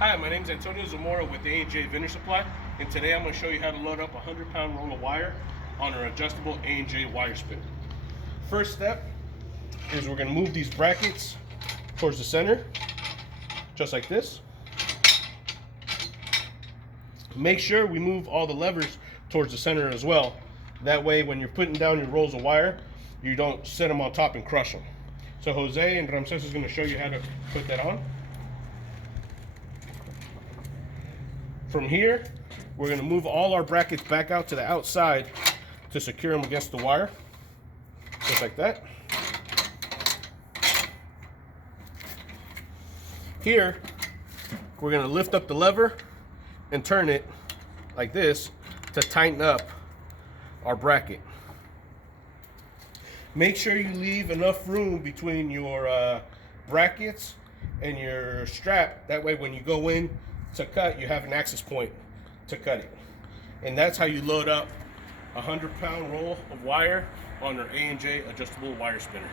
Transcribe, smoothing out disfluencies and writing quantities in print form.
Hi, my name is Antonio Zamora with A&J Vineyard Supply, and today I'm going to show you how to load up a 100-pound roll of wire on our adjustable A&J wire spinner. First step is we're going to move these brackets towards the center, just like this. Make sure we move all the levers towards the center as well. That way when you're putting down your rolls of wire, you don't set them on top and crush them. So Jose and Ramses is going to show you how to put that on. From here, we're going to move all our brackets back out to the outside to secure them against the wire, just like that. Here, we're going to lift up the lever and turn it like this to tighten up our bracket. Make sure you leave enough room between your brackets and your strap. That way when you go in to cut, you have an access point to cut it. And that's how you load up a 100-pound roll of wire on our A&J adjustable wire spinner.